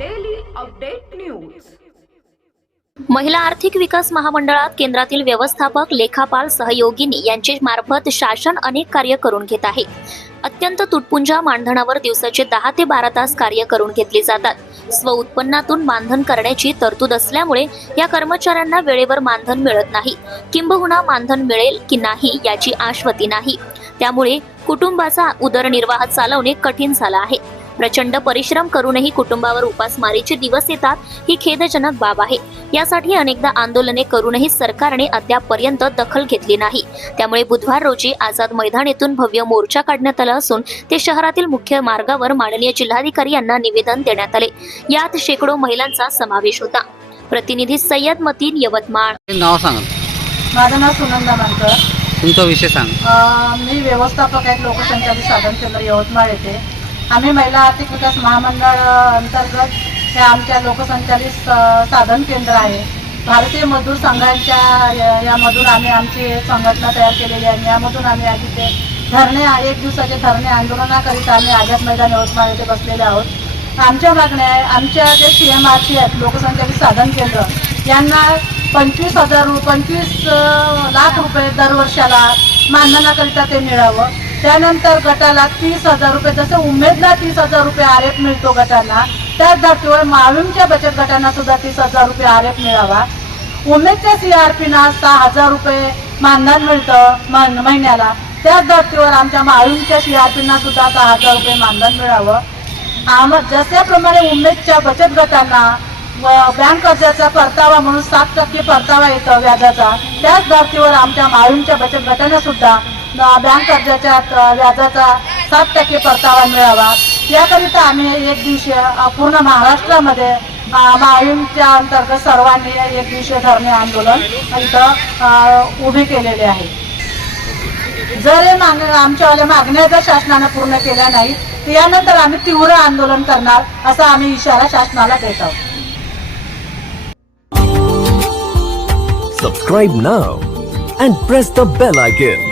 Update news महिला आर्थिक विकास महामंडळात केंद्रातील व्यवस्थापक लेखापाल सहयोगिनी यांचे मार्फत शासन अनेक कार्य करून घेत आहे. अत्यंत तुटपुंजा मानधनावर दिवसाचे दहा ते बारा तास कार्य करून घेतले जातात. स्व उत्पन्नातून मानधन करण्याची तरतूद असल्यामुळे या कर्मचाऱ्यांना वेळेवर मानधन मिळत नाही. किंबहुना मानधन मिळेल की नाही याची आश्वती नाही. त्यामुळे कुटुंबाचा उदरनिर्वाह चालवणे कठीण झाला आहे. प्रचंड परिश्रम करूनही कुटुंबावर उपासमारीचे दिवस येतात ही खेदजनक बाब आहे. यासाठी अनेकदा आंदोलने करूनही सरकारने अद्यापपर्यंत दखल घेतली नाही. त्यामुळे बुधवार रोजी आझाद मैदान येथून भव्य मोर्चा काढण्यात आला असून ते शहरातील मुख्य मार्गावर माननीय जिल्हाधिकारी यांना निवेदन देण्यात आले. यात शेकडो महिलांचा समावेश होता. प्रतिनिधी सय्यद मतीन यवतमाळ. नाव सांगा. माझं नाव सुनंदा मानकर. तुमचा विषय सांगा. अ, मी व्यवस्थापक आहेत लोकसंचालित साधन केंद्र यवतमाळ येथे. आम्ही महिला आर्थिक विकास महामंडळ अंतर्गत हे आमच्या लोकसंचालित साधन केंद्र आहे. भारतीय मजदूर संघांच्या या- यामधून आम्ही आमची संघटना तयार केलेली आहे. यामधून आम्ही आधी ते धरणे एक दिवसाचे धरणे आंदोलनाकरिता आम्ही आझाद मैदान यवतमाळ येथे बसलेले आहोत. आमच्या मागण्या आहे आमच्या जे सी एम आर सी आहेत लोकसंचालित साधन केंद्र यांना पंचवीस हजार पंचवीस लाख रुपये दरवर्षाला मानधनाकरिता ते मिळावं. त्यानंतर गटाला तीस हजार रुपये जसं उमेदला तीस हजार रुपये आर एफ मिळतो गटांना त्याच धर्तीवर माळूंच्या बचत गटांना सुद्धा तीस हजार रुपये आर एफ मिळावा. उमेदच्या सी आर पीना सहा हजार रुपये मानधन मिळतं महिन्याला. त्याच धर्तीवर आमच्या माळूंच्या सी आर पीना सुद्धा सहा हजार रुपये मानधन मिळावं. आम जशाप्रमाणे उमेदच्या बचत गटांना व बँक कर्जाचा परतावा म्हणून सात टक्के परतावा येतं व्याजाचा त्याच धर्तीवर आमच्या माळूंच्या बचत गटांना सुद्धा बँक कर्जाच्या व्याजाचा सात टक्के परतावा मिळावा. याकरिता आम्ही एक दिवशी पूर्ण महाराष्ट्रामध्ये अ, अंतर्गत सर्वांनी एक दिवशीय धरणे आंदोलन इथं उभे केलेले आहे. जर हे माग आमच्यावाल्या मागण्या जर शासनानं पूर्ण केल्या नाही तर यानंतर आम्ही तीव्र आंदोलन करणार असा आम्ही इशारा शासनाला देत आहोत. Subscribe now and press the bell icon.